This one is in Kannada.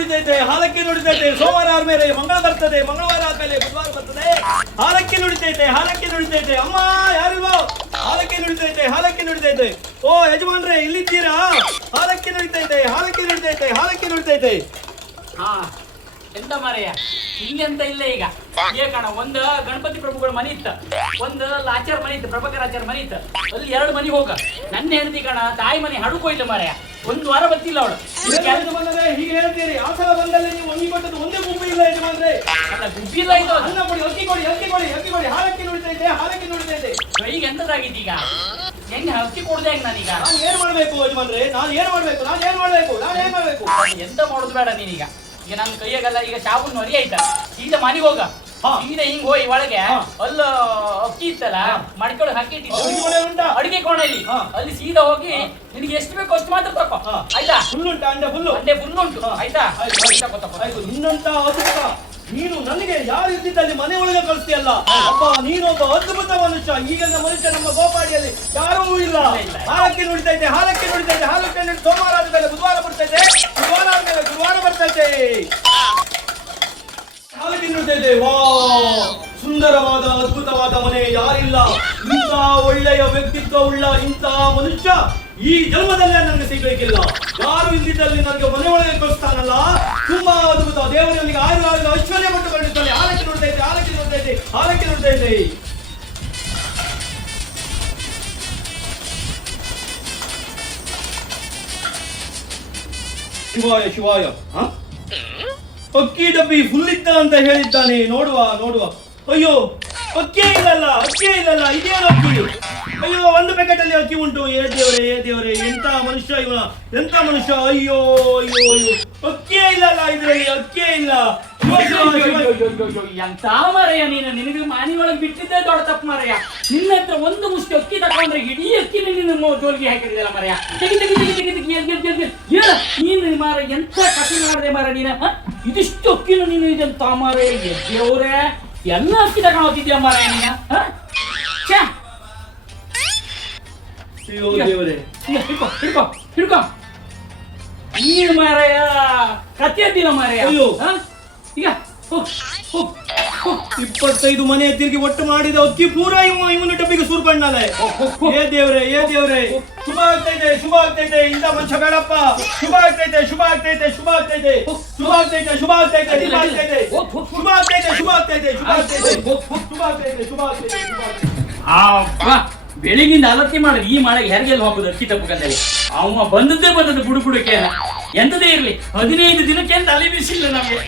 ನುಡಿತೈತೆ ಹಾಲಕ್ಕಿ ನುಡಿತೈತೆ ಸೋಮವಾರ ಆದ್ಮೇಲೆ ಮಂಗಳ ಬರ್ತದೆ, ಮಂಗಳವಾರ ಆದ್ಮೇಲೆ ಬುಧವಾರ ಬರ್ತದೆ. ಹಾಲಕ್ಕಿ ನುಡಿತೈತೆ ಹಾಲಕ್ಕಿ ನುಡಿತೈತೆ ಅಮ್ಮ, ಯಾರಿಲ್ವೋ? ಹಾಲಕ್ಕಿ ನುಡಿತೈತೆ ಹಾಲಕ್ಕಿ ನುಡಿತೈತೆ ಓ, ಯಜಮಾನ್ರೆ, ಇಲ್ಲಿದ್ದೀರಾ? ಹಾಲಕ್ಕಿ ನುಡಿತೈತೆ ಹಾಲಕ್ಕಿ ನುಡಿತೈತೆ ಹಾಲಕ್ಕಿ ನುಡಿತೈತೆ ಹಾ. ಎಂತ ಮಾರಯ್ಯ ಇಲ್ಲಿ ಅಂತ ಇಲ್ಲ ಈಗ. ಏಕಣ ಕಣ ಒಂದ್ ಗಣಪತಿ ಪ್ರಭುಗಳ ಮನೆ ಇತ್ತ. ಒಂದ್ ಆಚಾರ ಮನೆ ಇತ್ತು ಪ್ರಭಾಕರ್ ಆಚಾರ ಮನೆ ಇತ್ತ. ಅಲ್ಲಿ ಎರಡು ಮನೆ ಹೋಗ. ನನ್ನ ಹೆಂಡತಿ ಕಣ ತಾಯಿ ಮನೆ ಹಡುಕೋ ಇಲ್ಲ ಮಾರಯ್ಯ ಒಂದ್ ವಾರ ಬತ್ತಿಲ್ಲ ಅವಳು. ಹೀಗೆ ಹೇಳ್ತೀರಿ. ಆ ಸಲ ಬಂದಲ್ಲಿ ನೀವು ಅಂಗಿ ಕೊಟ್ಟದ್ದು ಒಂದೇ ಗುಂಪು ಇಲ್ಲ ಯಜಮಾನ್ರೆ. ಅಲ್ಲ ಗುಬ್ಬಿಲ್ಲ ಇದು. ಅದನ್ನ ಕೊಡಿ ಅಕ್ಕಿ ಕೊಡಿ ಅಕ್ಕಿ ಕೊಡಿ ಅಕ್ಕಿ ಕೊಡಿ. ಹಾಲಕ್ಕಿ ನುಡಿತೈತೆ ಹಾಲಕ್ಕಿ ನುಡಿತೈತೆ ಈಗ ಎಂತದಾಗಿತ್ತು ಈಗ? ಹೆಂಗ್ ಹಕ್ಕಿ ಕೊಡ್ದೆ ಹೆಂಗ್ ನಾನೀಗ? ನಾನು ಏನ್ ಮಾಡ್ಬೇಕು ಯಜಮಾನ್ರೆ? ನಾನು ಏನ್ ಮಾಡ್ಬೇಕು? ನಾನು ಏನ್ ಮಾಡ್ಬೇಕು? ನಾನು ಏನ್ ಮಾಡ್ಬೇಕು? ಎಂತ ಮಾಡೋದು ಬೇಡ ನೀನೀಗ? ಈಗ ನನ್ನ ಕೈಯಾಗಲ್ಲ ಈಗ ಶಾಪುನ್ ಹೊರಿ ಆಯ್ತಾ ಸೀದಾ ಮನೆಗೆ ಹೋಗ ಹಾ. ಸೀದಾ ಹಿಂಗ್ ಹೋಗಿ ಒಳಗೆ ಹಾ. ಅಲ್ಲ ಅಕ್ಕಿ ಇತ್ತಲ್ಲ. ಮಡ್ಕೊಳಗ್ ಹಾಕಿ. ಅಡುಗೆ ಮನೆ ಉಂಟಾ ಅಡಿಗೆ ಕೋಣೆಯಲ್ಲಿ ಹಾ. ಅಲ್ಲಿ ಸೀದಾ ಹೋಗಿ ನಿನಗೆ ಎಷ್ಟು ಬೇಕು ಅಷ್ಟು ಮಾತ್ರ ತಕೋ ಹಾ. ಆಯ್ತಾ ಫುಲ್ ಉಂಟಾ ಅಂಡೆ ಫುಲ್ಲು ಅಂಡೆ ಫುಲ್ ಉಂಟು ಹಾ. ಆಯ್ತಾ ಆಯ್ತು, ಆಯ್ತು. ತಕೋ, ತಕೋ. ಆಯ್ತು ನಿನ್ನಂತ ಅದ್ಭುತ ನೀನು ನನಗೆ ಯಾರು ಇದ್ದಿದ್ದಲ್ಲಿ ಮನೆ ಒಳಗೆ ಕಳಿಸ್ತೀಯಲ್ಲ ಅಪ್ಪ ನೀನೊಬ್ಬ ಅದ್ಭುತ ಮನುಷ್ಯ ಈಗ ಮನುಷ್ಯ ನಮ್ಮ ಗೋಪಾಡಿಯಲ್ಲಿ ಯಾರೂ ಇಲ್ಲ ಹಾಲಕ್ಕೆ ಇಲ್ಲ. ಹಾಲಕ್ಕಿ ನುಡಿತೈತೆ ಹಾಲಕ್ಕೆ ನುಡಿತೈತೆ ಹಾಲಕ್ಕಿ ನುಡಿ ಸೋಮವಾರ ಆದ್ಮೇಲೆ ಬುಧವಾರ ಬರ್ತೈತೆ ಬುಧವಾರ ಆದ್ಮೇಲೆ ಗುರುವಾರ ಹಾಲಕ್ಕಿ ನುಡಿತೈತೆ ವಾ. ಸುಂದರವಾದ, ಅದ್ಭುತವಾದ ಮನೆ ಯಾರಿಲ್ಲ. ಇಂಥ ಒಳ್ಳೆಯ ವ್ಯಕ್ತಿತ್ವ ಉಳ್ಳ ಇಂಥ ಮನುಷ್ಯ ಈ ಜನ್ಮದಲ್ಲೇ ನನಗೆ ಸಿಗ್ಬೇಕಿಲ್ಲ. ಯಾರು ಇಲ್ಲಿದ್ದಲ್ಲಿ ನನಗೆ ಮನೆ ಒಳಗೆ ಕಳಿಸ್ತಾನಲ್ಲ, ತುಂಬಾ ಅದ್ಭುತ. ದೇವರು ನನಗೆ ಐಶ್ವರ್ಯ ಕೊಟ್ಟು ಕಂಡಿದ್ದಾನೆ ಆಲಕ್ಕೆ ನೋಡ್ತಾ ಆಲಕ್ಕೆ ಆರಕ್ಕೆ ಆಲಕ್ಕೆ ನೋಡ್ತೈತೆ ಶಿವಾಯ ಶಿವಾಯ? ಅಕ್ಕಿ ಡಬ್ಬಿ ಇದ್ದ ಅಂತ ಹೇಳಿದ್ದಾನೆ. ನೋಡುವ ನೋಡುವ. ಅಯ್ಯೋ ಅಕ್ಕಿ ಇಲ್ಲಲ್ಲ ಅಕ್ಕಿ ಇಲ್ಲಲ್ಲ, ಇದೇನು ಅಕ್ಕಿ? ಅಯ್ಯೋ, ಒಂದು ಪ್ಯಾಕೆಟ್ ಅಲ್ಲಿ ಅಕ್ಕಿ ಉಂಟು. ಏ ದೇವರೇ ಏ ದೇವರೇ ಎಂತ ಮನುಷ್ಯ ಇವನ? ಎಂತ ಮನುಷ್ಯ? ಅಯ್ಯೋ ಅಯ್ಯೋ ಅಯ್ಯೋ. ಅಕ್ಕಿಯೇ ಇಲ್ಲಲ್ಲ ಇದರಲ್ಲಿ, ಅಕ್ಕಿಯೇ ಇಲ್ಲ. ಎಂತ ಮಾರಯ್ಯ ನೀನು? ನಿನಗೆ ಮಾನಿ ಒಳಗೆ ಬಿಟ್ಟಿದ್ದೆ ದೊಡ್ಡ ತಪ್ಪು ಮಾರಯ್ಯ. ನಿನ್ನ ಹತ್ರ ಒಂದು ಮುಷ್ಟಿ ಅಕ್ಕಿ ತಕೊಂಡ್ರೆ ಇಡೀ ಅಕ್ಕಿ ನಿನ್ನ ಜೋಲ್ಗೆ ಹಾಕಿದ್ಯಲ್ಲ ಮಾರಯ್ಯ. ತೆಗಿ ತೆಗಿ ತೆಗಿ ತೆಗಿ ತೆಗಿ ಮಾರ ಎಂತ ಕಸ ಮಾಡಿದೆ ಮಾರ ನೀನ ಇದಿಷ್ಟು ಅಕ್ಕಿನ ನೀನು ಇದಂತ ಮಾರ ಎದ್ದೇವ್ರೆ ಎಲ್ಲ ಅಕ್ಕಿ ತಗೊಂಡಿದ್ಯ ಮಾರ ನೀನ ಹಿಡ್ಕೊ ಹಿಡ್ಕೊ ಹಿಡ್ಕೊ. ನೀನು ಮಾರಯ್ಯ ಕಥೆ ಅದಿಲ್ಲ ಮಾರಯ್ಯ ಈಗ ಇಪ್ಪತ್ತೈದು ಮನೆ ತಿರುಗಿ ಒಟ್ಟು ಮಾಡಿದ ಅಕ್ಕಿ ಪೂರ ಇವ ಇವನ ಡಬ್ಬಿಗೆ ಸುರ್ಕೊಂಡಲೆ ಏ ದೇವ್ರೆ ಏ ದೇವ್ರೆ ಶುಭ ಆಗ್ತೈತೆ ಶುಭ ಆಗ್ತೈತೆ ಇಂತ ಮನುಷ್ಯ ಬೇಡಪ್ಪ ಶುಭ ಆಗ್ತೈತೆ ಶುಭ ಆಗ್ತೈತೆ ಶುಭ ಆಗ್ತೈತೆ ಶುಭ ಆಗ್ತೈತೆ ಶುಭ ಆಗ್ತೈತೆ ಶುಭ ಆಗ್ತೈತೆ ಶುಭ ಆಗ್ತೈತೆ ಶುಭ ಆಗ್ತೈತೆ ಶುಭ ಆಗ್ತೈತೆ ಶುಭ ಆಗ್ತೈತೆ ಶುಭ ಆಗ್ತೈತೆ ಶುಭ ಆಗ್ತೈತೆ ಬೆಳಿಗಿಂದ ಅಲತ್ತಿ ಮಾಡಿದ್ರೆ ಈ ಮಳೆಗೆ ಹೆರಿಗೆಲ್ಲಿ ಹೋಗುದು ಅಕ್ಕಿ ತಪ್ಪಕಂದಲ್ಲಿ ಅವ ಬಂದದ್ದೇ ಬಂದದ್ದು ಬುಡು ಬುಡಕ್ಕೆ ಎಂತದೇ ಇರ್ಲಿ, ಹದಿನೈದು ದಿನಕ್ಕೆ ಅಂತ ಅಲಿ ಬಿಸಿಲ್ಲ ನಮಗೆ.